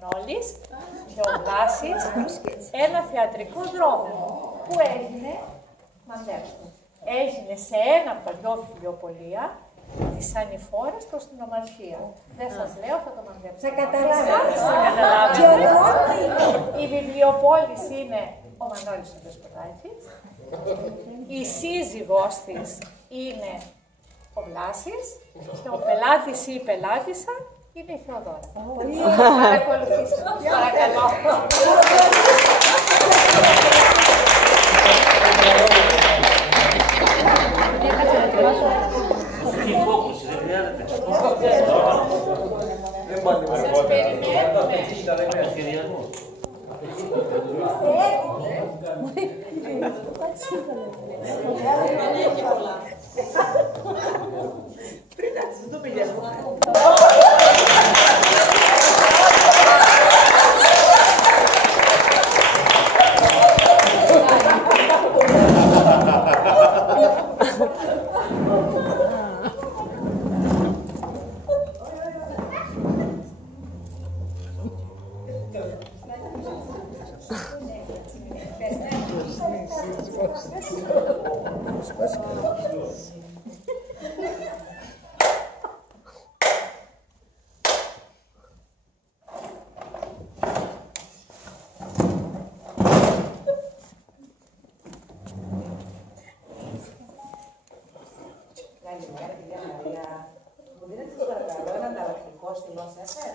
Μανώλης και ο Βλάσης ένα θεατρικό δρόμο που έγινε, μαντέψτε, έγινε σε ένα από τα δυο βιβλιοπωλεία της Ανηφόρας προς την Ομαρχία. Δεν σας λέω, θα το μαντέψετε. Θα καταλάβετε. Η βιβλιοπόλης είναι ο Μανώλης ο Δεσποτάκης. Η σύζυγός της είναι ο Βλάσης και ο πελάτης ή η πελάτησα είναι η Θεοδόρα. Παρακολουθήστε. Παρακαλώ. Σας περιμένουμε. Πριν να τις δούμε για λίγο. Καλημέρα, κυρία Μαρία. Μου δίνετε σας παρακαλώ ένα ανταλλακτικό στυλό σέφερ.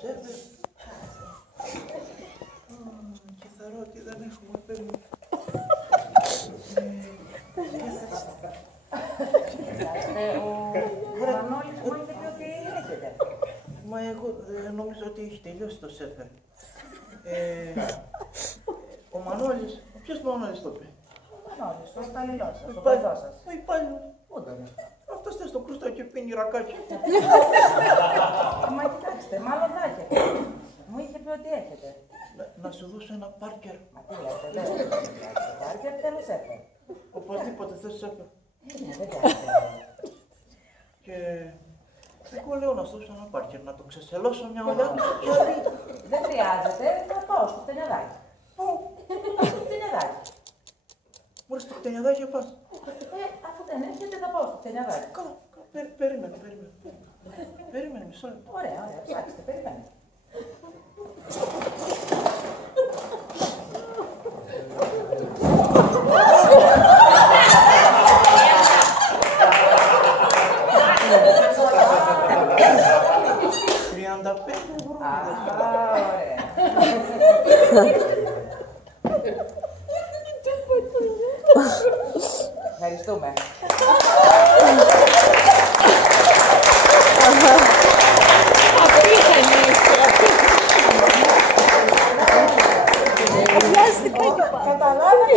Σέφερ. Καθαρό ότι δεν έχουμε παίρνει. Ο Μανώλης μου είχε πει ότι έχετε. Μα εγώ νομίζω ότι έχει τελειώσει το σέφερ. Ο Μανώλης, ποιος Μανώλης το πει? Ο Μανώλης, ο υπαλληλός σας, ο παιδός σας. Ο υπάλληλος. Αυτός θες το κρούστο και πίνει ρακάκι. Μα κοιτάξτε, μάλλον θα έχετε. Μου είχε πει ότι έχετε. Να σου δώσω ένα πάρκερ. Μα τι λέτε, δεν έχετε πάρκερ, θέλω σέφερ. Οπωσδήποτε θες σέφερ. Ναι, δεν κάνετε. Και εγώ λέω να σου δώσω ένα πάρκερ, να το ξεσελώσω μια ώρα. Δεν χρειάζεται, θα πάω στο κτηνιαδάκι. Πού? Στο κτηνιαδάκι. Μόλις το κτηνιαδάκι πας. Αφού δεν έρχεται, θα πάω στο κτηνιαδάκι. Καλά, περίμενε. Περίμενε μισό λεπτό. Ωραία, ψάξτε, περιμένετε. Ευχαριστούμε. Καταλάβατε.